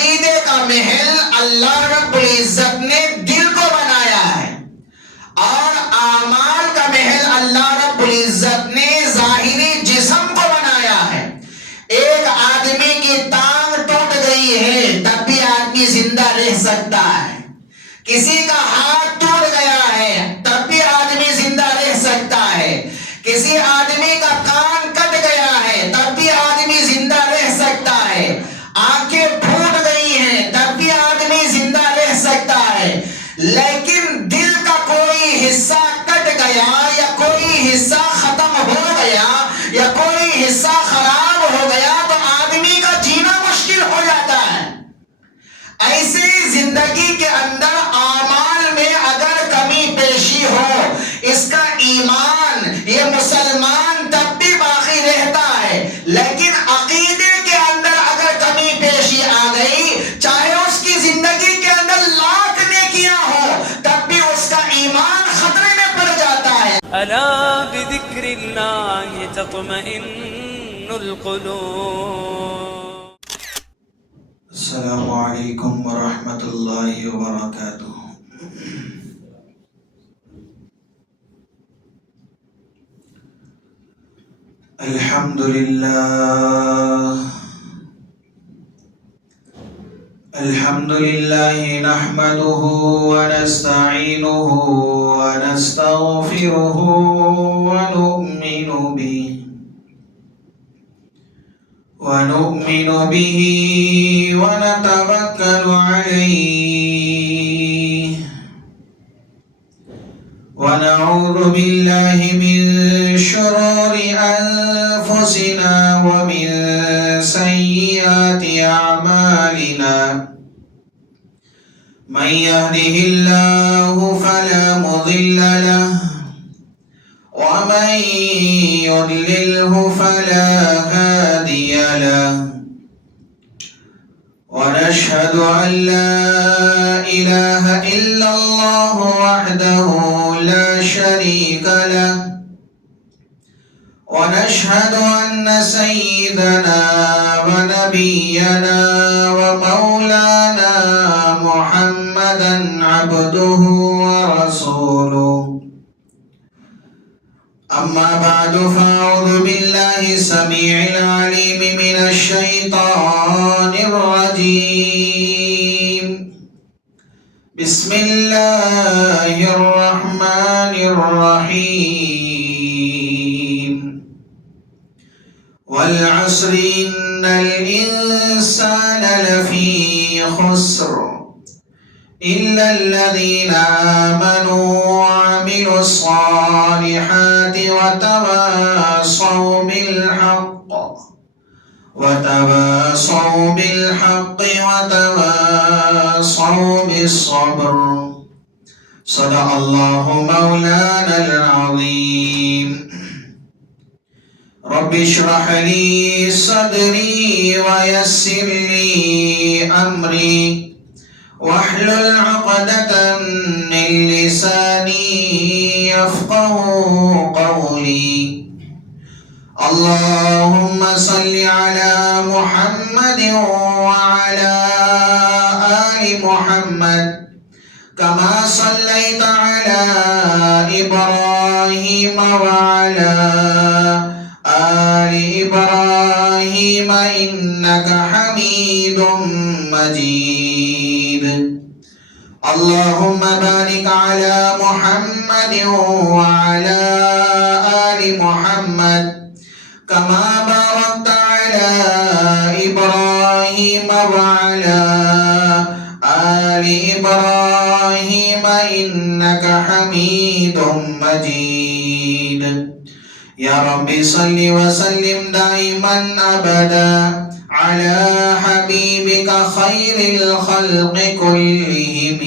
عقیدے کا محل اللہ رب العزت نے دل کو بنایا ہے، اور اعمال کا محل اللہ رب العزت نے ظاہری جسم کو بنایا ہے۔ ایک آدمی کی ٹانگ ٹوٹ گئی ہے تب بھی آدمی زندہ رہ سکتا ہے، کسی کا ہاتھ ٹوٹ گیا ہے تب بھی آدمی زندہ رہ سکتا ہے، کسی آدمی کا کان کٹ گیا ہے تب بھی آدمی زندہ رہ سکتا ہے، آنکھیں پھوٹ گئی ہیں تب بھی آدمی زندہ رہ سکتا ہے، لیکن دل کا کوئی حصہ کٹ گیا یا کوئی حصہ ختم ہو گیا یا کوئی حصہ خراب ہو گیا تو آدمی کا جینا مشکل ہو جاتا ہے۔ ایسے زندگی کے اندر اعمال میں اگر کمی پیشی ہو، اس کا ایمان یہ مسلمان تب بھی باقی رہتا ہے، لیکن عقیدے کے اندر اگر کمی پیشی آ گئی، چاہے اس کی زندگی کے اندر لاکھ نیکیاں ہو تب بھی اس کا ایمان خطرے میں پڑ جاتا ہے۔ الا بذکر اللہ تطمئن القلوب۔ السلام علیکم ورحمۃ اللہ وبرکاتہ۔ الحمد لله نحمده ونستعينه ونستغفره ونؤمن به ونتوكل عليه، ونعوذ بالله من شرور أنفسنا ومن سيئات أعمالنا، من يهده الله فلا مضل له ومن يضلله فلا هادي له، ونشهد أن لا إله إلا الله وحده لا شريك له، ونشهد أن سيدنا ونبينا ومولانا محمدا عبده ورسوله، أما بعد فأعوذ بالله السميع العليم من الشيطان الرجيم، بسم الله الرحمن الرحيم، والعصر إن الإنسان لفي خسر إلا الذين آمنوا وعملوا الصالحات وتواصوا بالحق وتواصوا بالصبر، صدق الله مولانا العظيم۔ رب اشرح لي صدري ويسر لي أمري واحلل عقدة من لساني يفقهوا قولي، اللهم صل على محمد وعلى آل محمد كما صليت على إبراهيم وعلى آل إبراهيم إنك حميد مجيد، اللهم بارك على محمد وعلى آل محمد كما باركت على إبراهيم وعلى آل إبراهيم إنك حميد مجيد، يا رب صل وسلم دائما أبدا على حبيبك خير الخلق كلهم۔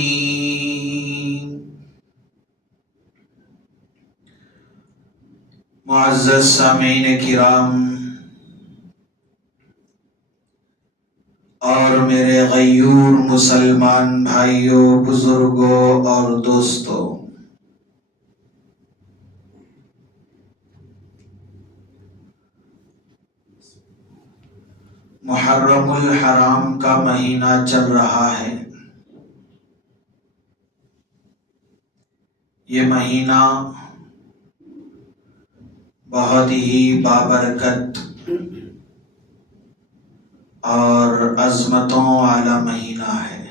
معزز سامعین کرام اور میرے غیور مسلمان بھائیوں، بزرگوں اور دوستوں، محرم الحرام کا مہینہ چل رہا ہے۔ یہ مہینہ بہت ہی بابرکت اور عظمتوں والا مہینہ ہے۔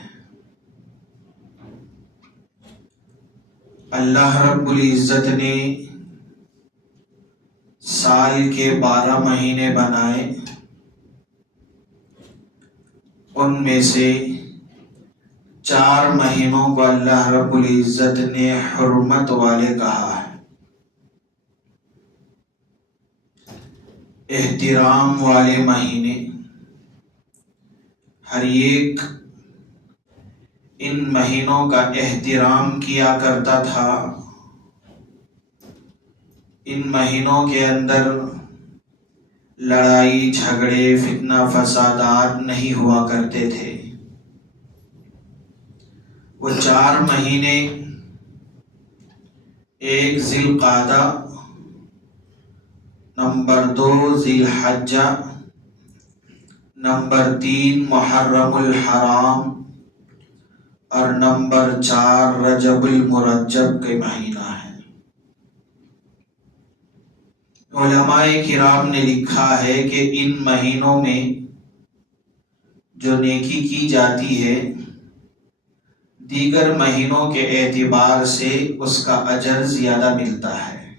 اللہ رب العزت نے سال کے 12 مہینے بنائے، ان میں سے 4 مہینوں کو اللہ رب العزت نے حرمت والے کہا ہے، احترام والے مہینے۔ ہر ایک ان مہینوں کا احترام کیا کرتا تھا۔ ان مہینوں کے اندر لڑائی جھگڑے فتنہ فسادات نہیں ہوا کرتے تھے۔ وہ 4 مہینے، ایک ذی القعدہ، نمبر 2 ذی الحجہ، نمبر 3 محرم الحرام، اور نمبر 4 رجب المرجب کے مہینہ ہے۔ علماء کرام نے لکھا ہے کہ ان مہینوں میں جو نیکی کی جاتی ہے دیگر مہینوں کے اعتبار سے اس کا اجر زیادہ ملتا ہے۔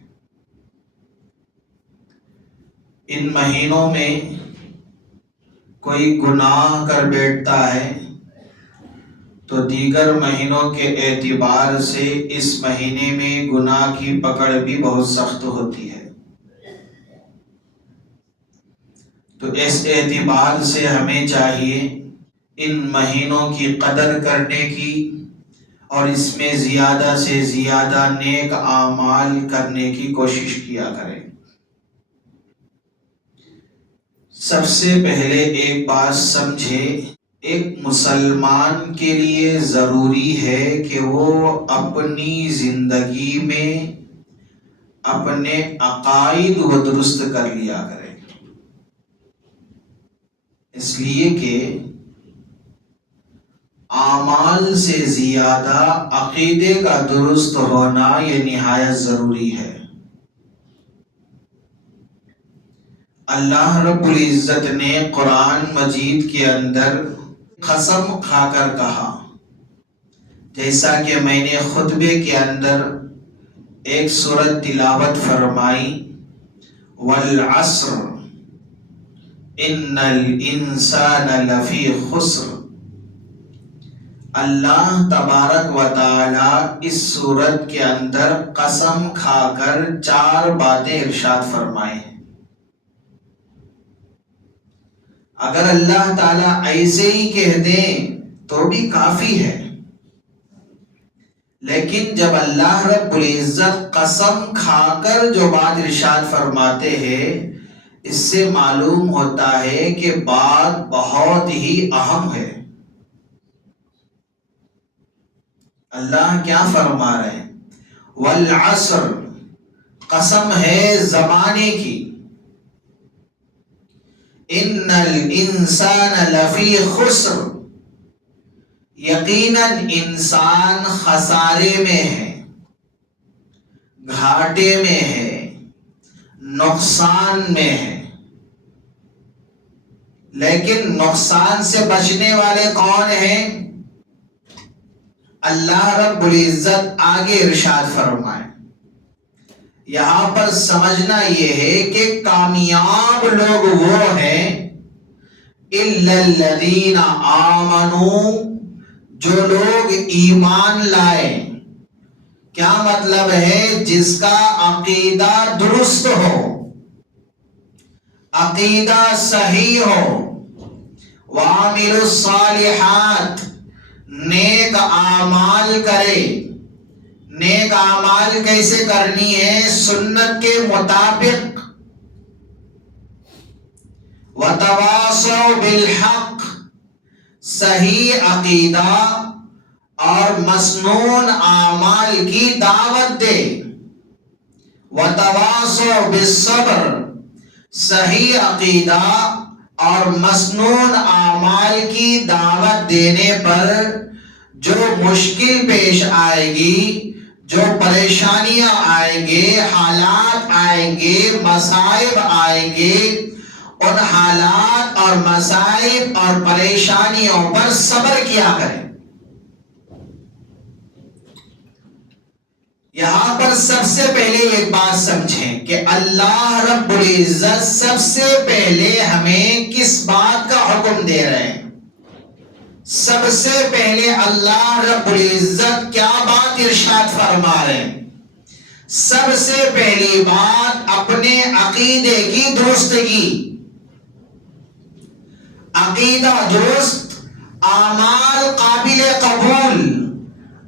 ان مہینوں میں کوئی گناہ کر بیٹھتا ہے تو دیگر مہینوں کے اعتبار سے اس مہینے میں گناہ کی پکڑ بھی بہت سخت ہوتی ہے۔ تو اس اعتبار سے ہمیں چاہیے ان مہینوں کی قدر کرنے کی اور اس میں زیادہ سے زیادہ نیک اعمال کرنے کی کوشش کیا کریں۔ سب سے پہلے ایک بات سمجھے، ایک مسلمان کے لیے ضروری ہے کہ وہ اپنی زندگی میں اپنے عقائد کو درست کر لیا کرے، اس لیے کہ اعمال سے زیادہ عقیدے کا درست ہونا یہ نہایت ضروری ہے۔ اللہ رب العزت نے قرآن مجید کے اندر قسم کھا کر کہا، جیسا کہ میں نے خطبے کے اندر ایک سورت تلاوت فرمائی، والعصر ان الانسان لفی خسر۔ اللہ تبارک و تعالی اس سورت کے اندر قسم کھا کر 4 باتیں ارشاد فرمائے ہیں۔ اگر اللہ تعالیٰ ایسے ہی کہہ دیں تو بھی کافی ہے، لیکن جب اللہ رب العزت قسم کھا کر جو بات ارشاد فرماتے ہیں، اس سے معلوم ہوتا ہے کہ بات بہت ہی اہم ہے۔ اللہ کیا فرما رہے ہیں؟ والعصر، قسم ہے زمانے کی، ان الانسان لفی خسر، یقیناً انسان خسارے میں ہے، گھاٹے میں ہے، نقصان میں ہے۔ لیکن نقصان سے بچنے والے کون ہیں؟ اللہ رب العزت آگے ارشاد فرمائے۔ یہاں پر سمجھنا یہ ہے کہ کامیاب لوگ وہ ہیں اِلَّا الَّذِينَ آمَنُوا، جو لوگ ایمان لائے۔ کیا مطلب ہے؟ جس کا عقیدہ درست ہو، عقیدہ صحیح ہو، وَعَمِلُوا الصَّالِحَاتِ، نیک اعمال کرے۔ نیک اعمال کیسے کرنی ہے؟ سنت کے مطابق۔ وَتَوَاصَوْا بِالْحَقِّ، صحیح عقیدہ اور مسنون اعمال کی دعوت دے۔ وَتَوَاصَوْا بِالصَّبْرِ، صحیح عقیدہ اور مسنون اعمال کی دعوت دینے پر جو مشکل پیش آئے گی، جو پریشانیاں آئیں گے، حالات آئیں گے، مصائب آئیں گے، ان حالات اور مصائب اور پریشانیوں پر صبر کیا کریں۔ یہاں پر سب سے پہلے ایک بات سمجھیں کہ اللہ رب العزت سب سے پہلے ہمیں کس بات کا حکم دے رہے ہیں؟ سب سے پہلے اللہ رب العزت کیا بات ارشاد فرما رہے ہیں؟ سب سے پہلی بات اپنے عقیدے کی درستگی۔ عقیدہ درست، اعمال قابل قبول۔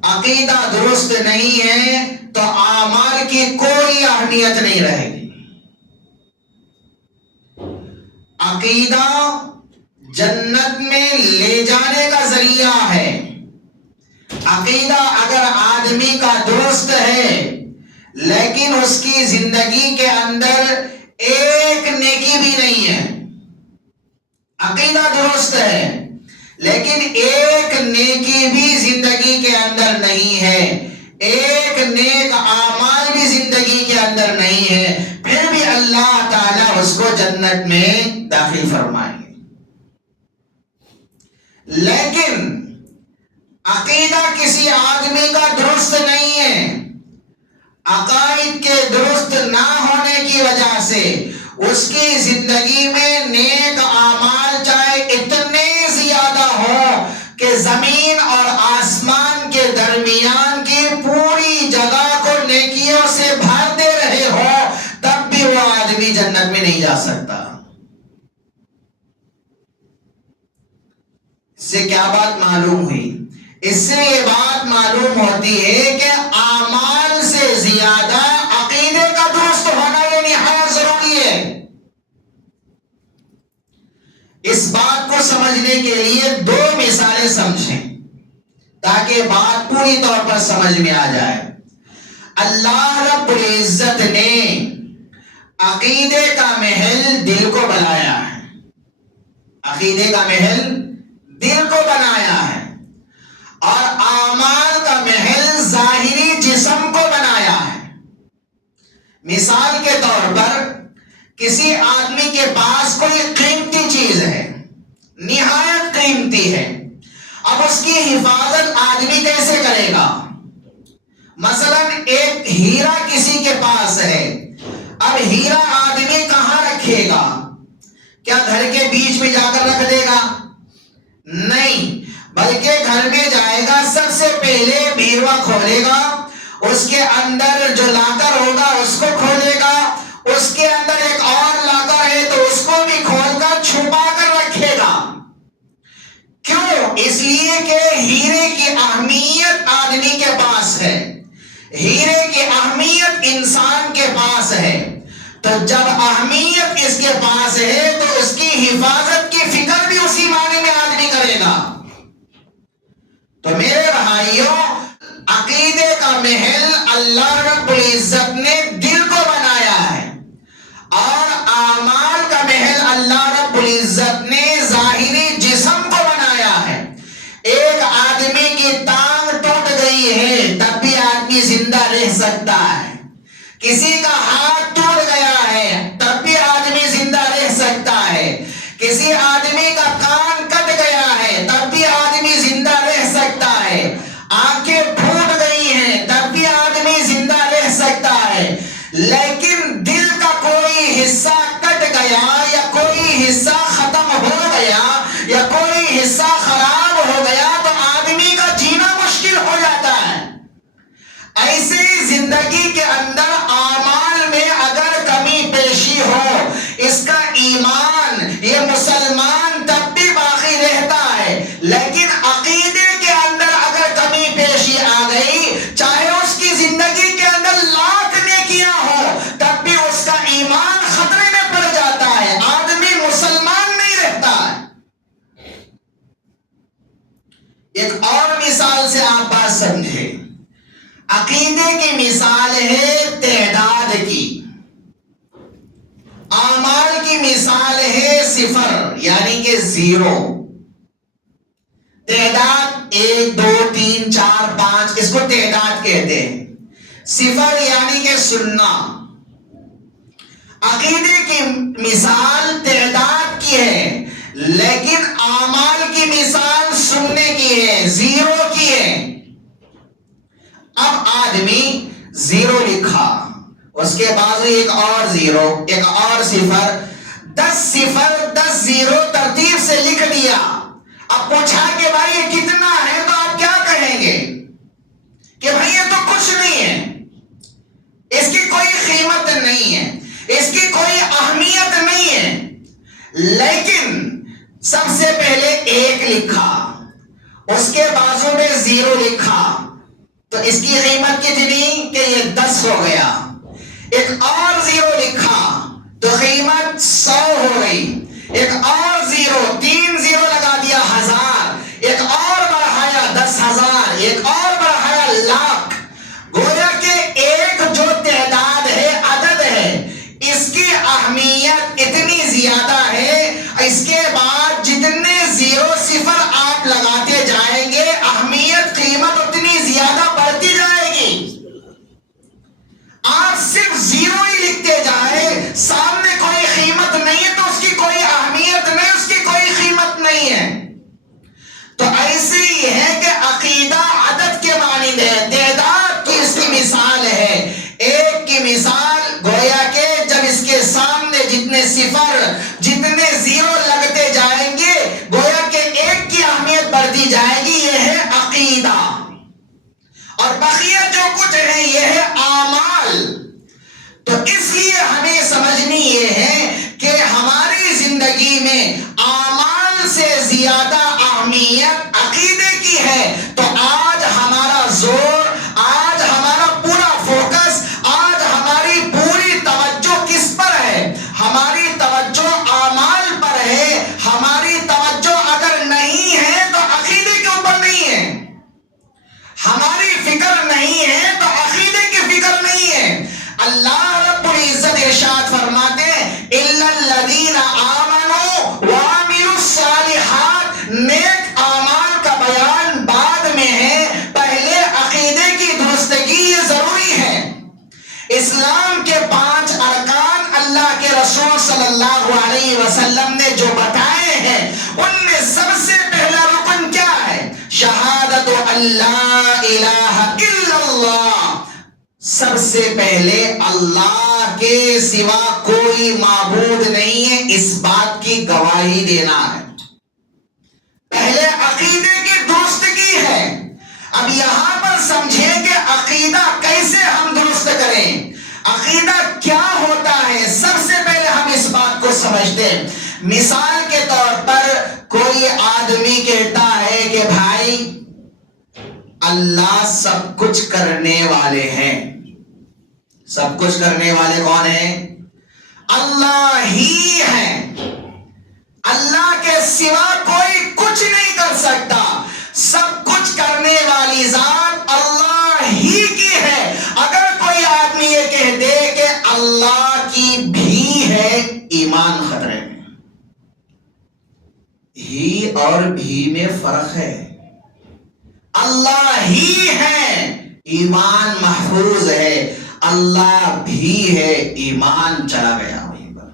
عقیدہ درست نہیں ہے تو اعمال کی کوئی اہمیت نہیں رہے گی۔ عقیدہ جنت میں لے جانے کا ذریعہ ہے۔ عقیدہ اگر آدمی کا درست ہے لیکن اس کی زندگی کے اندر ایک نیکی بھی نہیں ہے، عقیدہ درست ہے لیکن ایک نیکی بھی زندگی کے اندر نہیں ہے، ایک نیک اعمال بھی زندگی کے اندر نہیں ہے، پھر بھی اللہ تعالیٰ اس کو جنت میں داخل فرمائیں گے۔ لیکن عقیدہ کسی آدمی کا درست نہیں ہے، عقائد کے درست نہ ہونے کی وجہ سے اس کی زندگی میں نیک اعمال چاہے اتنے زیادہ ہوں کہ زمین اور آسمان کے درمیان کی پوری جگہ کو نیکیوں سے بھر دے رہے ہو، تب بھی وہ آدمی جنت میں نہیں جا سکتا۔ اس سے کیا بات معلوم ہوئی؟ اس سے یہ بات معلوم ہوتی ہے کہ اعمال سے زیادہ عقیدے کا درست ہونا یہ نہایت ضروری ہے۔ اس بات کو سمجھنے کے لیے دو مثالیں سمجھیں تاکہ بات پوری طور پر سمجھ میں آ جائے۔ اللہ رب العزت نے عقیدے کا محل دل کو بنایا ہے، عقیدے کا محل دل کو بنایا ہے، اور اعمال کا محل ظاہری جسم کو بنایا ہے۔ مثال کے طور پر کسی آدمی کے پاس کوئی قیمتی چیز ہے، نہایت قیمتی ہے، اب اس کی حفاظت آدمی کیسے کرے گا؟ مثلا ایک ہیرا کسی کے پاس ہے، اب ہیرا آدمی کہاں رکھے گا؟ کیا گھر کے بیچ میں جا کر رکھ دے گا؟ نہیں، بلکہ گھر میں جائے گا، سب سے پہلے بیروا کھولے گا، اس کے اندر جو لاکر ہوگا اس کو کھولے گا، اس کے اندر ایک اور لاکر ہے تو اس کو بھی کھول کر چھپا کر رکھے گا۔ کیوں؟ اس لیے کہ ہیرے کی اہمیت آدمی کے پاس ہے، ہیرے کی اہمیت انسان کے پاس ہے، تو جب اہمیت اس کے پاس ہے تو اس کی حفاظت کی فکر بھی اسی معنی میں آدمی کرے گا۔ تو میرے بھائیوں، عقیدے کا محل اللہ رب العزت نے دل کو بنایا ہے، اور اعمال کا محل اللہ رب العزت نے ظاہری جسم کو بنایا ہے۔ ایک آدمی کی ٹانگ ٹوٹ گئی ہے تب بھی آدمی زندہ رہ سکتا ہے، کسی کا ہاتھ ٹوٹ گیا ہے تب بھی آدمی زندہ رہ سکتا ہے، کسی آدمی کا کان کٹ گیا ہے تب بھی آدمی زندہ رہ سکتا ہے، آنکھیں پھوٹ گئی ہیں تب بھی آدمی زندہ رہ سکتا ہے، لیکن دل کا کوئی حصہ کٹ گیا یا کوئی حصہ ختم ہو گیا یا کوئی حصہ خراب ہو گیا تو آدمی کا جینا مشکل ہو جاتا ہے۔ ایسے زندگی کے اندر اعمال میں اگر کمی پیشی ہو، اس کا ایمان، یہ مسلمان تب بھی باقی رہتا ہے، لیکن عقیدے کے اندر اگر کمی پیشی آ گئی، چاہے اس کی زندگی کے اندر لاکھ نیکیاں ہو تب بھی اس کا ایمان خطرے میں پڑ جاتا ہے، آدمی مسلمان نہیں رہتا ہے۔ ایک اور مثال سے آپ بات سمجھیں، عقیدے کی مثال ہے تعداد کی، اعمال کی مثال مثال ہے صفر یعنی کہ زیرو. تعداد 1 2 3 4 5 اس کو تعداد کہتے ہیں. صفر یعنی کہ سننا. عقیدے کی مثال تعداد کی ہے لیکن اعمال کی مثال سننے کی ہے, زیرو کی ہے. اب آدمی زیرو لکھا, اس کے بعد ایک اور زیرو, ایک اور صفر, 10 صفر 10 زیرو ترتیب سے لکھ دیا. اب پوچھا کہ بھائی یہ کتنا ہے تو آپ کیا کہیں گے کہ بھائی یہ تو کچھ نہیں ہے, اس کی کوئی قیمت نہیں ہے, اس کی کوئی اہمیت نہیں ہے. لیکن سب سے پہلے 1 لکھا, اس کے بازو میں 0 لکھا تو اس کی قیمت کتنی کہ یہ 10 ہو گیا. ایک اور 0 لکھا تو قیمت 100 ہو گئی. ایک اور 0, 3 0 لگا دیا 1000. ایک اور بڑھایا 10,000. ایک اور بڑھایا لاکھ. گویا کہ ایک جو تعداد ہے, عدد ہے, اس کی اہمیت اتنی زیادہ ہے, اس کے بعد جتنے 0 صفر آپ لگاتے جائیں گے اہمیت قیمت اتنی زیادہ بڑھتی جائے گی. آپ صرف 0 ہی لکھتے جائیں, سامنے کوئی قیمت نہیں ہے تو اس کی کوئی اہمیت نہیں, اس کی کوئی قیمت نہیں ہے. تو ایسے ہی ہے کہ عقیدہ عدد کے مانند ہے, تعداد کی اس کی مثال ہے. 1 کی مثال گویا کہ جب اس کے سامنے جتنے صفر جتنے 0 لگتے جائیں گے گویا کہ 1 کی اہمیت بڑھتی جائے گی. یہ ہے عقیدہ. اور بقیہ جو کچھ ہے یہ ہے اعمال. تو اس لیے ہمیں سمجھنی یہ ہے کہ ہماری زندگی میں اعمال سے زیادہ اہمیت عقیدے کی ہے. تو آج ہمارا زور, آج ہمارا پورا فوکس, آج ہماری پوری توجہ کس پر ہے؟ ہماری توجہ اعمال پر ہے. ہماری توجہ اگر نہیں ہے تو عقیدے کے اوپر نہیں ہے. ہماری فکر نہیں ہے تو عقیدے کی فکر نہیں ہے. اللہ رب العزت ارشاد فرماتے ہیں اِلَّا الَّذِينَ آمَنُوا وَعَمِلُوا الصَّالِحَاتِ. نیک اعمال کا بیان بعد میں ہے, پہلے عقیدے کی درستگی یہ ضروری ہے. اسلام کے 5 ارکان اللہ کے رسول صلی اللہ علیہ وسلم نے جو بتائے ہیں ان میں سب سے پہلا رکن کیا ہے؟ شہادت اللہ الہ الا اللہ. سب سے پہلے اللہ کے سوا کوئی معبود نہیں ہے اس بات کی گواہی دینا ہے. پہلے عقیدے کی درستگی ہے. اب یہاں پر سمجھیں کہ عقیدہ کیسے ہم درست کریں, عقیدہ کیا ہوتا ہے. سب سے پہلے ہم اس بات کو سمجھتے ہیں. مثال کے طور پر کوئی آدمی کہتا ہے کہ بھائی اللہ سب کچھ کرنے والے ہیں. سب کچھ کرنے والے کون ہیں؟ اللہ ہی ہے. اللہ کے سوا کوئی کچھ نہیں کر سکتا. سب کچھ کرنے والی ذات اللہ ہی کی ہے. اگر کوئی آدمی یہ کہہ دے کہ اللہ کی بھی ہے, ایمان خطرے میں. ہی اور بھی میں فرق ہے. اللہ ہی ہے, ایمان محفوظ ہے. اللہ بھی ہے, ایمان چلا گیا وہیں پر.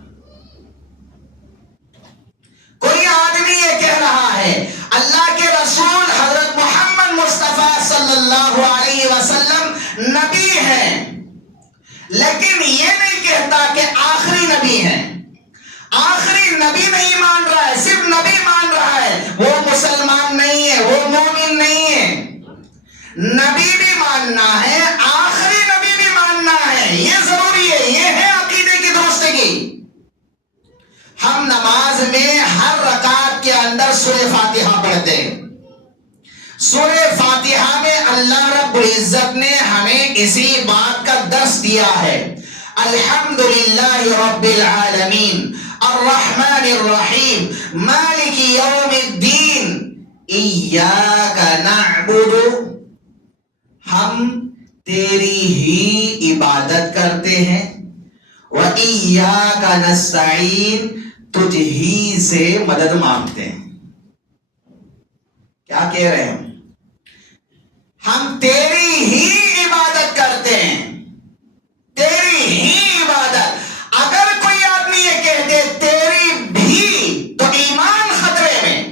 کوئی آدمی یہ کہہ رہا ہے اللہ کے رسول حضرت محمد مصطفیٰ صلی اللہ علیہ وسلم نبی ہیں, لیکن یہ نہیں کہتا کہ آخری نبی ہیں. آخری نبی نہیں مان رہا ہے, صرف نبی مان رہا ہے. وہ مسلمان نہیں ہے, وہ مومن نہیں ہے. نبی بھی ماننا ہے, آخری نبی بھی ماننا ہے, یہ ضروری ہے. یہ ہے عقیدے کی درستگی. ہم نماز میں ہر رکعت کے اندر سورہ فاتحہ پڑھتے ہیں. سورہ فاتحہ میں اللہ رب العزت نے ہمیں اسی بات کا درس دیا ہے. الحمدللہ رب العالمین الرحمن الرحیم مالک یوم الدین ایاک نعبد. ہم تیری ہی عبادت کرتے ہیں. وَإِيَّاكَ نَسْتَعِينُ, تجھ ہی سے مدد مانگتے ہیں. کیا کہہ رہے ہیں؟ ہم تیری ہی عبادت کرتے ہیں، تیری ہی عبادت. اگر کوئی آدمی یہ کہہ دے تیری بھی، تو ایمان خطرے میں.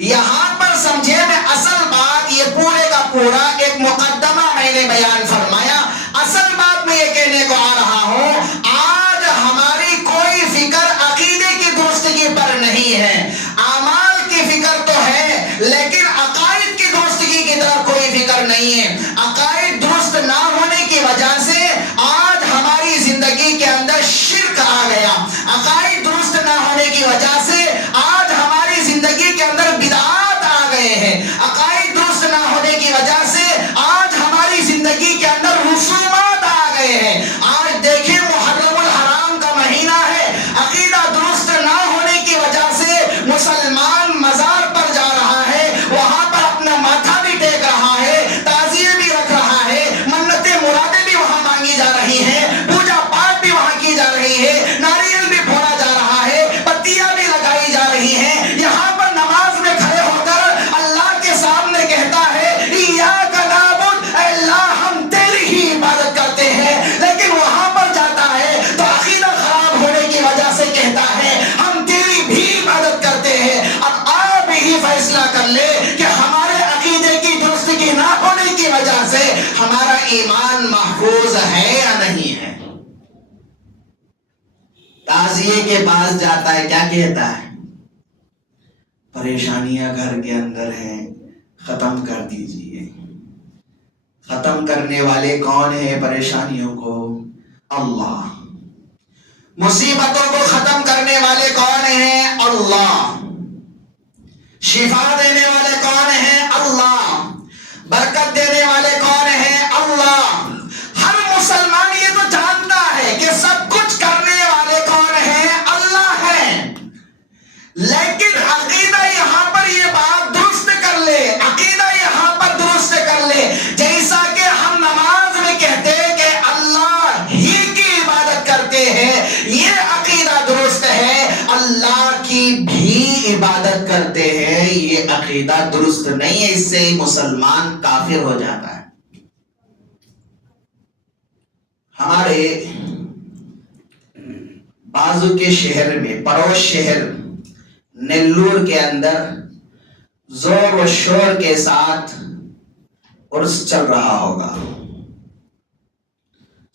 یہاں پر سمجھے میں اصل بات یہ پورے کا پورا ایک مقدمہ میں نے بیان فرمایا. اصل بات میں یہ کہنے کو آ رہا ہوں، آج ہماری کوئی فکر عقیدے کی درستگی پر نہیں ہے. اعمال کی فکر تو ہے لیکن عقائد کی درستگی کی طرف کوئی فکر نہیں ہے. عقائد درست نہ ہونے کی وجہ سے آج ہماری زندگی کے اندر شرک آ گیا. عقائد درست نہ ہونے کی وجہ سے آج ہماری زندگی کے اندر بدعات آ گئے ہیں. عقائد درست نہ ہونے کی وجہ سے آج ہماری زندگی کے اندر رسومات آ گئے ہیں. آج دیکھیں محرم الحرام کا مہینہ ہے، عقیدہ درست نہ ہونے کی وجہ سے مسلمان مزار پر جا رہا ہے، وہاں پر اپنا ماتھا بھی ٹیک رہا ہے، تعزیے بھی رکھ رہا ہے، منتیں مرادیں بھی وہاں مانگی جا رہی ہیں، پوجا پاٹ بھی وہاں کی جا رہی ہے، ناریل بھی پھوڑا جا رہا ہے، پتیاں بھی لگائی جا رہی ہیں. یہاں پر نماز میں کھڑے ہو کر اللہ کے سامنے کہتا ہے ایاک نعبد، اے اللہ ہم تیری ہی عبادت کرتے ہیں. لیکن وہاں پر جاتا ہے تو عقیدہ خراب ہونے کی وجہ سے کہتا ہے ہم تیری بھی عبادت کرتے ہیں. اب آپ ہی فیصلہ کر لے کہ ہمارے عقیدے کی درستگی نہ ہونے کی وجہ سے ہمارا ایمان محفوظ ہے یا نہیں ہے. تعزیے کے پاس جاتا ہے، کیا کہتا ہے؟ پریشانیاں گھر کے اندر ہیں، ختم کر دیجئے. ختم کرنے والے کون ہیں پریشانیوں کو؟ اللہ. مصیبتوں کو ختم کرنے والے کون ہیں؟ اللہ. شفا دینے والے کون ہیں؟ اللہ. برکت دینے والے کون ہیں؟ اللہ. ہر مسلمان یہ تو جانتا ہے کہ سب کچھ کرنے والے کون ہیں؟ اللہ ہیں. لیکن عقیدہ یہاں پر یہ بات درست کر لے، عقیدہ یہاں پر درست کر لے. جیسا کہ ہم نماز میں کہتے ہیں کہ اللہ ہی کی عبادت کرتے ہیں، یہ عقیدہ درست ہے. اللہ کی بھی عبادت کرتے ہیں، یہ عقیدہ درست نہیں ہے. اس سے مسلمان کافر ہو جاتا ہے. ہمارے بازو کے شہر میں، پڑوس شہر نیلور کے اندر زور و شور کے ساتھ عرس چل رہا ہوگا.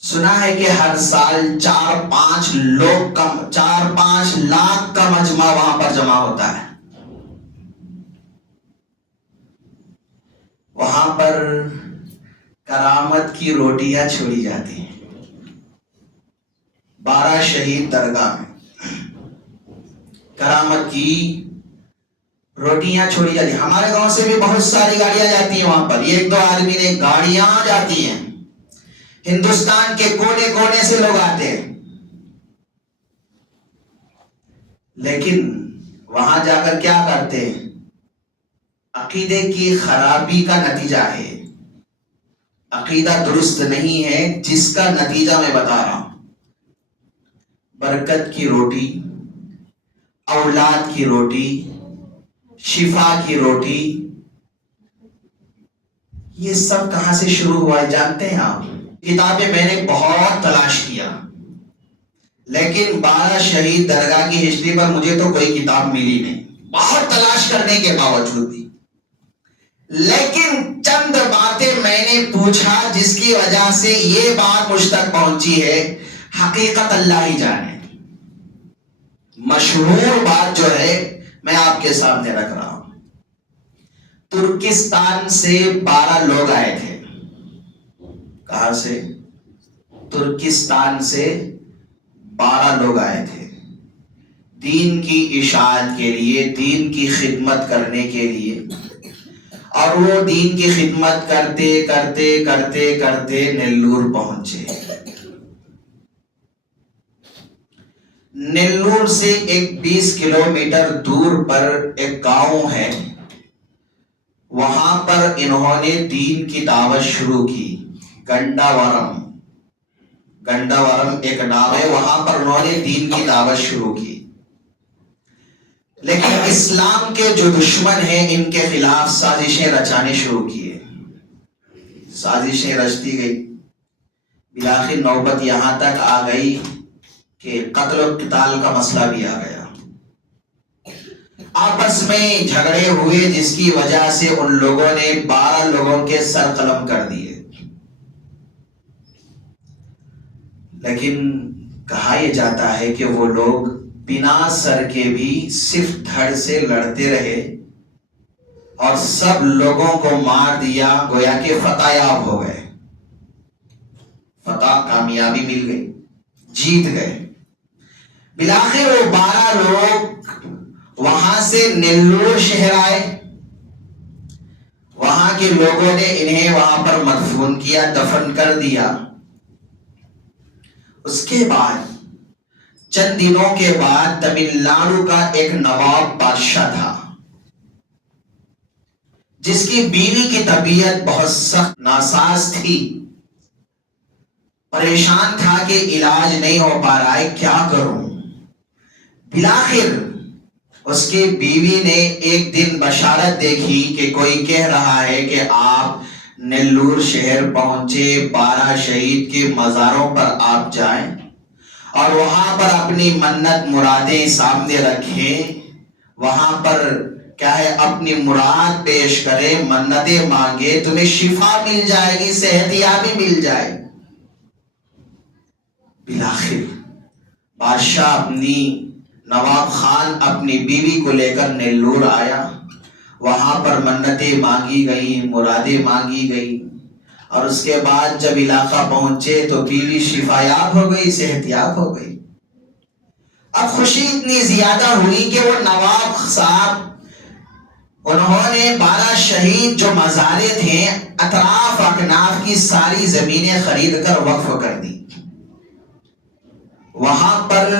سنا ہے کہ ہر سال 4-5 لاکھ کا مجمع وہاں پر جمع ہوتا ہے. وہاں پر کرامت کی روٹیاں چھوڑی جاتی ہیں. 12 شہید درگاہ میں کرامت کی روٹیاں چھوڑی جاتی ہیں. ہمارے گاؤں سے بھی بہت ساری گاڑیاں جاتی ہیں وہاں پر. 1-2 آدمی نے گاڑیاں جاتی ہیں، ہندوستان کے کونے کونے سے لوگ آتے ہیں. لیکن وہاں جا کر کیا کرتے ہیں؟ عقیدے کی خرابی کا نتیجہ ہے. عقیدہ درست نہیں ہے، جس کا نتیجہ میں بتا رہا ہوں. برکت کی روٹی، اولاد کی روٹی، شفا کی روٹی، یہ سب کہاں سے شروع ہوا ہے جانتے ہیں آپ؟ کتابیں میں نے بہت تلاش کیا، لیکن 12 شہید درگاہ کی ہسٹری پر مجھے تو کوئی کتاب ملی نہیں، بہت تلاش کرنے کے باوجود بھی. لیکن چند باتیں میں نے پوچھا جس کی وجہ سے یہ بات مجھ تک پہنچی ہے. حقیقت اللہ ہی جانے. مشہور بات جو ہے میں آپ کے سامنے رکھ رہا ہوں. ترکستان سے 12 لوگ آئے تھے. کہاں سے؟ ترکستان سے 12 لوگ آئے تھے دین کی اشاعت کے لیے، دین کی خدمت کرنے کے لیے. اور وہ دین کی خدمت کرتے کرتے کرتے کرتے نیلور پہنچے. نیلور سے ایک 20 کلومیٹر دور پر ایک گاؤں ہے، وہاں پر انہوں نے دین کی دعوت شروع کی. گنڈاورم ایک نام ہے، وہاں پر انہوں نے دین کی دعوت شروع کی. لیکن اسلام کے جو دشمن ہیں ان کے خلاف سازشیں رچانے شروع کیے. سازشیں رچتی گئی. بالآخر نوبت یہاں تک آ گئی کہ قتل و قتال کا مسئلہ بھی آ گیا. آپس میں جھگڑے ہوئے جس کی وجہ سے ان لوگوں نے 12 لوگوں کے سر قلم کر دیے. لیکن کہا یہ جاتا ہے کہ وہ لوگ بنا سر کے بھی صرف دھڑ سے لڑتے رہے اور سب لوگوں کو مار دیا، گویا کہ فتح یاب ہو گئے. فتح، کامیابی مل گئی، جیت گئے. بالآخر وہ 12 لوگ وہاں سے نیلور شہر آئے. وہاں کے لوگوں نے انہیں وہاں پر مدفون کیا، دفن کر دیا. اس کے بعد چند دنوں کے بعد تمل ناڈو کا ایک نواب بادشاہ تھا جس کی بیوی کی طبیعت بہت سخت ناساز تھی. پریشان تھا کہ علاج نہیں ہو پا رہا ہے، کیا کروں. بالآخر اس کی بیوی نے ایک دن بشارت دیکھی کہ کوئی کہہ رہا ہے کہ آپ نیلور شہر پہنچے، 12 شہید کے مزاروں پر آپ جائیں اور وہاں پر اپنی منت مرادیں سامنے رکھیں. وہاں پر کیا ہے، اپنی مراد پیش کرے، منتیں مانگے، تمہیں شفا مل جائے گی، صحت یابی مل جائے. بالآخر بادشاہ نواب خان اپنی بیوی کو لے کر نیلور آیا. وہاں پر منتیں مانگی گئی، مرادیں مانگی گئی اور اس کے بعد جب علاقہ پہنچے تو بیوی شفا یاب ہو گئی، صحت یاب ہو گئی. اب خوشی اتنی زیادہ ہوئی کہ وہ نواب صاحب انہوں نے 12 شہید جو مزارے تھے اطراف اکناف کی ساری زمینیں خرید کر وقف کر دی. وہاں پر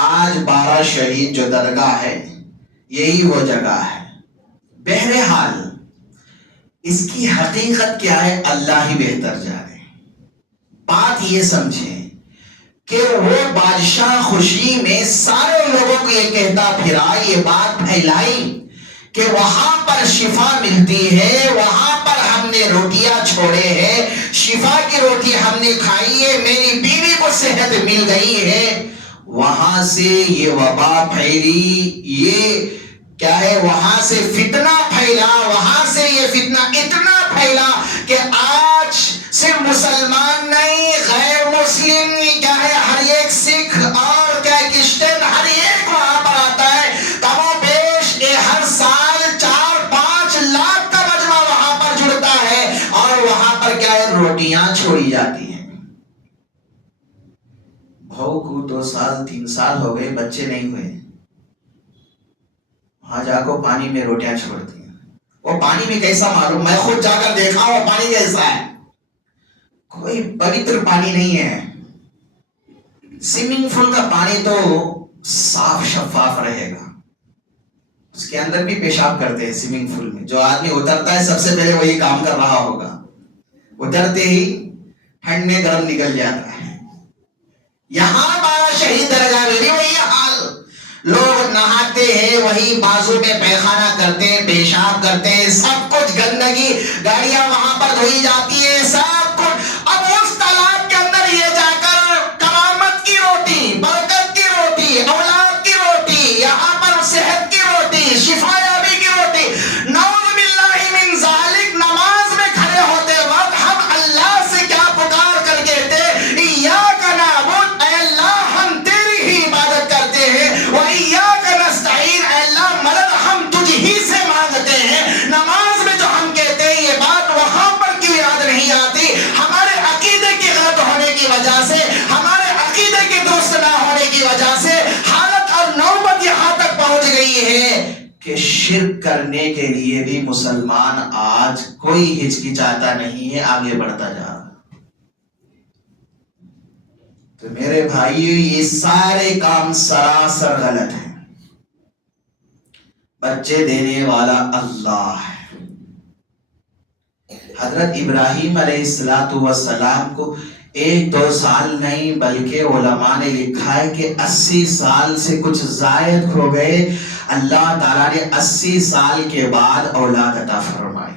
آج 12 شہید جو درگاہ ہے یہی وہ جگہ ہے. بہرحال اس کی حقیقت کیا ہے اللہ ہی بہتر جانے. بات یہ سمجھیں کہ وہ بادشاہ خوشی میں سارے لوگوں کو یہ کہتا پھرا، یہ بات پھیلائی کہ وہاں پر شفا ملتی ہے، وہاں پر ہم نے روٹیاں چھوڑے ہیں، شفا کی روٹی ہم نے کھائی ہے، میری بیوی کو صحت مل گئی ہے. وہاں سے یہ وبا پھیلی، یہ کیا ہے، وہاں سے فتنہ پھیلا. وہاں سے یہ فتنہ اتنا پھیلا کہ آج صرف مسلمان نہیں، غیر مسلم کیا ہے، ہر ایک سکھ اور کیا کرسچن، ہر ایک وہاں پر آتا ہے. کم و بیش ہر سال 4-5 لاکھ کا مجمع وہاں پر جڑتا ہے اور وہاں پر کیا ہے، روٹیاں چھوڑی جاتی ہیں. بہو کو 2 سال 3 سال ہو گئے، بچے نہیں ہوئے، وہاں جا کو پانی میں روٹیاں چھوڑتی ہیں. وہ پانی میں کیسا معلوم، میں خود جا کر دیکھا وہ پانی کیسا ہے، کوئی پوتر پانی نہیں ہے. سوئمنگ پول کا پانی تو صاف شفاف رہے گا، اس کے اندر بھی پیشاب کرتے ہیں. سوئمنگ پول میں جو آدمی اترتا ہے سب سے پہلے وہی کام کر رہا ہوگا، اترتے ہی ٹھنڈ میں گرم نکل جاتا ہے. یہاں 12 شہید درگاہ میں بھی وہی حال، لوگ نہاتے ہیں وہی بازو میں پیخانہ کرتے ہیں، پیشاب کرتے ہیں، سب کچھ گندگی، گاڑیاں وہاں پر دھوئی جاتی ہے، سب کچھ. اب اس تالاب کے اندر یہ جا کر کرامت کی روٹی، برکت کی روٹی، اولاد کی روٹی، یہاں پر صحت کی روٹی، شفا یابی کی روٹی. نعوذ باللہ من ذالک. نماز میں کھڑے ہوتے وقت ہم اللہ سے کیا پکار کر کہتے، ایاک نعبد، اے اللہ ہم تیری ہی عبادت کرتے ہیں، و ایاک نستعین، اے اللہ مدد ہم تجھ ہی سے مانگتے ہیں. نماز میں جو ہم کہتے ہیں یہ بات وہاں پر کیوں یاد نہیں آتی؟ ہمارے عقیدے کی غلط ہونے کی وجہ سے، ہمارے عقیدے کی درست نہ ہونے کی وجہ سے حالت اور نوبت یہاں تک پہنچ گئی ہے کہ شرک کرنے کے لیے بھی مسلمان آج کوئی ہچکچاتا نہیں ہے، آگے بڑھتا جا رہا. تو میرے بھائیو یہ سارے کام سراسر غلط ہیں. بچے دینے والا اللہ ہے. حضرت ابراہیم علیہ السلام کو 1-2 سال نہیں بلکہ علماء نے لکھا ہے کہ 80 سال سے کچھ زائد ہو گئے اللہ تعالیٰ نے 80 سال کے بعد اولاد عطا فرمائی.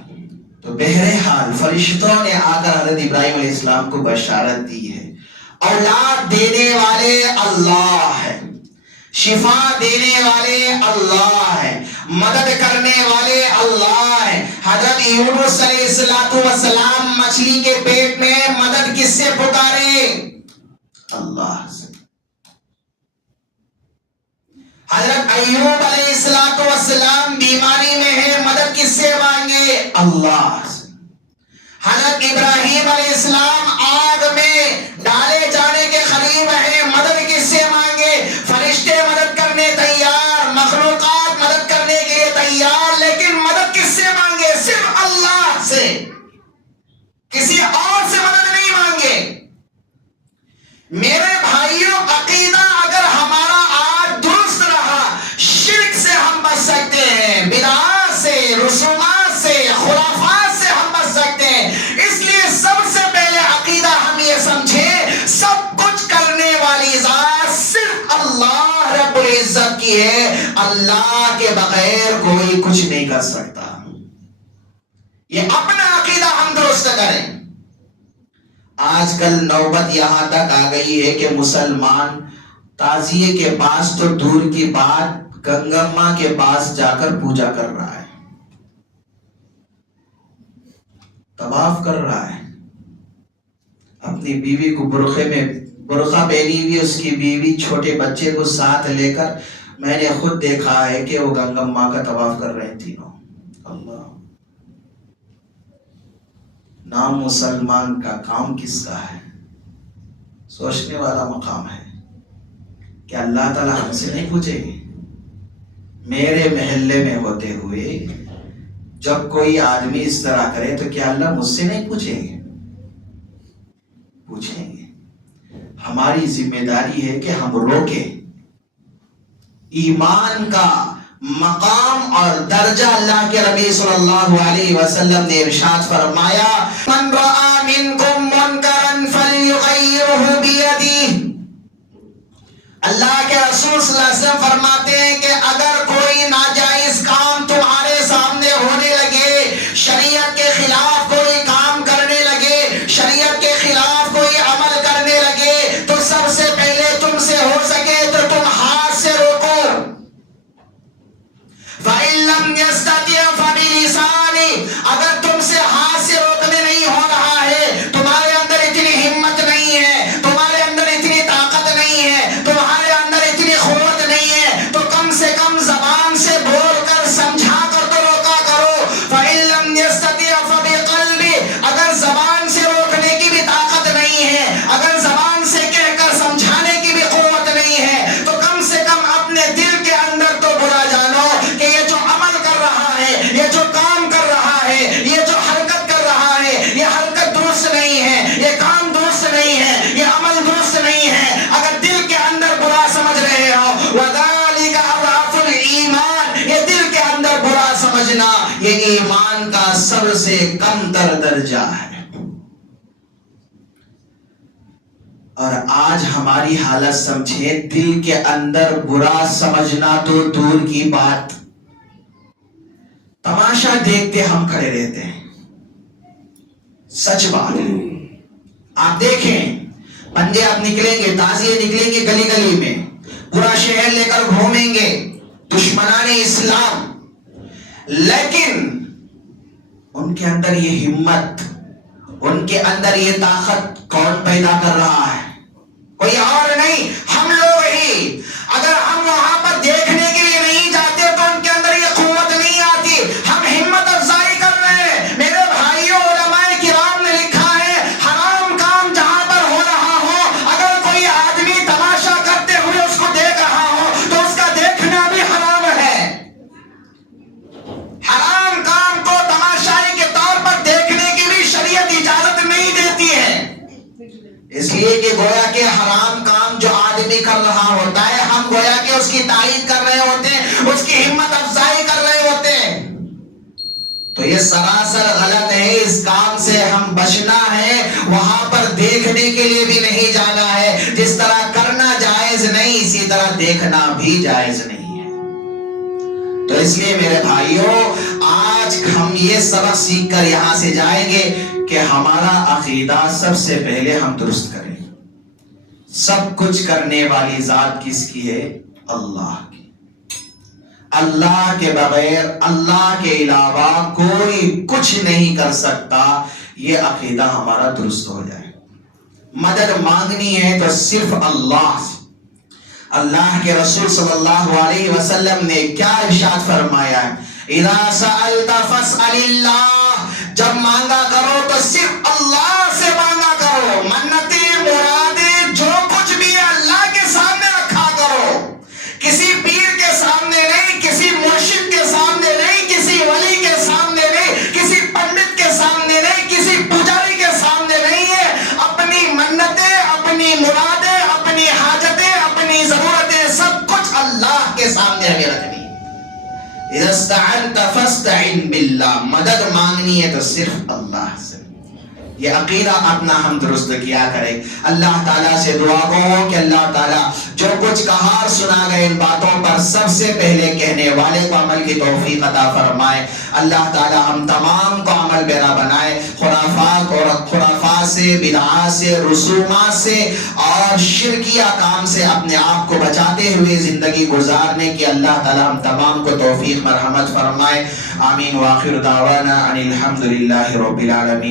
تو بہرحال فرشتوں نے آ کر حضرت ابراہیم علیہ السلام کو بشارت دی ہے. اولاد دینے والے اللہ ہے، شفا دینے والے اللہ ہے، مدد کرنے والے اللہ ہے. حضرت یونس علیہ السلام مچھلی کے پیٹ میں مدد کس سے پکارے؟ اللہ سے. حضرت ایوب علیہ السلام بیماری میں ہے، مدد کس سے مانگے؟ اللہ سے. حضرت ابراہیم علیہ السلام آگ میں ڈالے جانے کے قریب ہیں، مدد کس سے مانگے؟ فرشتے مدد کرنے تیار، مخلوقات مدد کرنے کے لیے تیار، لیکن مدد کس سے مانگے؟ صرف اللہ سے، کسی اور سے مدد نہیں مانگے. میرے بھائیوں، عقیدہ اگر ہمارا آج درست رہا، شرک سے ہم بچ سکتے ہیں، بدعات سے، رسومات سے، خرافات سے ہم بچ سکتے ہیں. اس لیے سب سے پہلے عقیدہ ہم یہ سمجھیں، سب کچھ کرنے والی ذات صرف اللہ رب العزت کی ہے. اللہ کے بغیر کوئی کچھ نہیں کر سکتا. یہ اپنا عقیدہ ہم درست کریں. آج کل نوبت یہاں تک آ گئی ہے کہ مسلمان تعزیے کے پاس تو دور کی بات، گنگا کے پاس جا کر پوجا کر رہا ہے، طواف کر رہا ہے. اپنی بیوی کو برقع پہنی ہوئی اس کی بیوی چھوٹے بچے کو ساتھ لے کر، میں نے خود دیکھا ہے کہ وہ گنگا ماں کا طواف کر رہے تینوں. اللہ، نام مسلمان کا کام کس کا ہے؟ سوچنے والا مقام ہے کہ اللہ تعالیٰ ہم سے نہیں پوچھے گے. میرے محلے میں ہوتے ہوئے جب کوئی آدمی اس طرح کرے تو کیا اللہ مجھ سے نہیں پوچھیں گے؟ پوچھیں گے. ہماری ذمہ داری ہے کہ ہم روکیں. ایمان کا مقام اور درجہ اللہ کے نبی صلی اللہ علیہ وسلم نے ارشاد فرمایا، من رأى منکم منکرا فلیغیرہ بیدہ. اللہ کے رسول صلی اللہ علیہ وسلم فرماتے ہیں کہ اگر کوئی ناجائز کام تمہارے سامنے ہونے لگے، شریعت کے خلاف کوئی کام کرنے لگے، شریعت کے خلاف کوئی عمل کرنے لگے، تو سب سے پہلے تم سے ہو سکے تو تم ہاتھ سے روکو. فَإِن لَّمْ يَسْتَطِعْ فَبِلِسَانِهِ. اگر تم سے ہاتھ سے روکنے نہیں ہو رہا ہے، تمہارے اندر اتنی ہمت نہیں ہے، تمہارے اندر اتنی طاقت نہیں ہے، تمہارے اندر اتنی قوت نہیں ہے، تو کم سے کم زبان سے بول کر سمجھا کر تو روکا کرو. فَإِن لَّمْ يَسْتَطِعْ فَبِقَلْبِهِ. اگر زبان سے روکنے کی بھی طاقت نہیں ہے، اگر زبان سے کہہ کر سمجھانے کی بھی قوت نہیں ہے، تو کم سے کم اپنے دل کے اندر تو برا جانو کہ یہ جو عمل کر رہا ہے، یہ جو کام کر رہا ہے، یہ جو حرکت کر رہا ہے، یہ حرکت درست نہیں ہے، یہ کام درست نہیں ہے، یہ عمل درست نہیں ہے. اگر دل کے اندر برا سمجھ رہے ہو، وَذَلِكَ أَضْعَفُ الْإِيمَانِ. یہ دل کے اندر برا سمجھنا یہ ایمان کا سب سے کم تر درجہ ہے. اور آج ہماری حالت سمجھیں، دل کے اندر برا سمجھنا تو دور کی بات، تماشا دیکھتے ہم کھڑے رہتے ہیں. سچ بات ہے. آپ دیکھیں، بندے آپ نکلیں گے، تعزیے نکلیں گے گلی گلی میں، پورا شہر لے کر گھومیں گے دشمنان اسلام، لیکن ان کے اندر یہ ہمت، ان کے اندر یہ طاقت کون پیدا کر رہا ہے؟ کوئی اور نہیں، ہم لوگ ہی. اگر ہم وہاں پر دیکھنے کے لیے نہیں جاتے تو ان کے اندر یہ قوت نہیں آتی. ہم ہمت افزائی کر رہے ہیں. میرے بھائیوں، علماء کرام نے لکھا ہے، حرام کام جہاں پر ہو رہا ہو، اگر کوئی آدمی تماشا کرتے ہوئے اس کو دیکھ رہا ہو تو اس کا دیکھنا بھی حرام ہے. حرام کام کو تماشائی کے طور پر دیکھنے کی بھی شریعت اجازت نہیں دیتی ہے. اس لیے کہ گویا کہ حرام کام جو آدمی کر رہا ہوتا ہے، ہم گویا کہ اس کی تعریف کر رہے ہوتے ہیں، اس کی ہمت افزائی کر رہے ہوتے ہیں. تو یہ سراسر غلط ہے. اس کام سے ہم بچنا ہے. وہاں پر دیکھنے کے لیے بھی نہیں جانا ہے. جس طرح کرنا جائز نہیں، اسی طرح دیکھنا بھی جائز نہیں ہے. اس لیے میرے بھائیوں، آج ہم یہ سبق سیکھ کر یہاں سے جائیں گے کہ ہمارا عقیدہ سب سے پہلے ہم درست کریں۔ سب کچھ کرنے والی ذات کس کی ہے؟ اللہ کی۔ اللہ کے بغیر، اللہ کے علاوہ کوئی کچھ نہیں کر سکتا۔ یہ عقیدہ ہمارا درست ہو جائے۔ مدد مانگنی ہے تو صرف اللہ سے۔ اللہ کے رسول صلی اللہ علیہ وسلم نے کیا ارشاد فرمایا ہے؟ اذا سألت فاسأل اللہ، جب مانگا کرو تو صرف اللہ سے مانگا کرو۔ منتیں، مرادیں، جو کچھ بھی ہے اللہ کے سامنے رکھا کرو، کسی پیر کے سامنے نہیں، کسی مرشد کے سامنے نہیں، کسی ولی کے سامنے نہیں، کسی پنڈت کے سامنے نہیں، کسی پجاری کے سامنے نہیں ہے۔ اپنی منتیں، اپنی مرادیں، اپنی حاجتیں، اپنی ضرورتیں، سب کچھ اللہ کے سامنے ہمیں رکھنی ہے۔ اذا استعنت فاستعن باللہ، مدد مانگنی ہے تو صرف اللہ سے۔ یہ عقیدہ اپنا ہم درست کیا کریں۔ اللہ تعالیٰ سے دعا ہو کہ اللہ تعالیٰ جو کچھ کہا اور سنا گئے ان باتوں پر سب سے پہلے کہنے والے کو عمل کی توفیق عطا فرمائے۔ اللہ تعالیٰ ہم تمام کو عمل پیرا بنائے، خرافات سے، بدعات سے، رسومات سے اور شرکیہ کام سے اپنے آپ کو بچاتے ہوئے زندگی گزارنے کی اللہ تعالیٰ ہم تمام کو توفیق مرحمت فرمائے۔ آمین۔ وآخر دعوانا ان الحمد للہ رب العالمین۔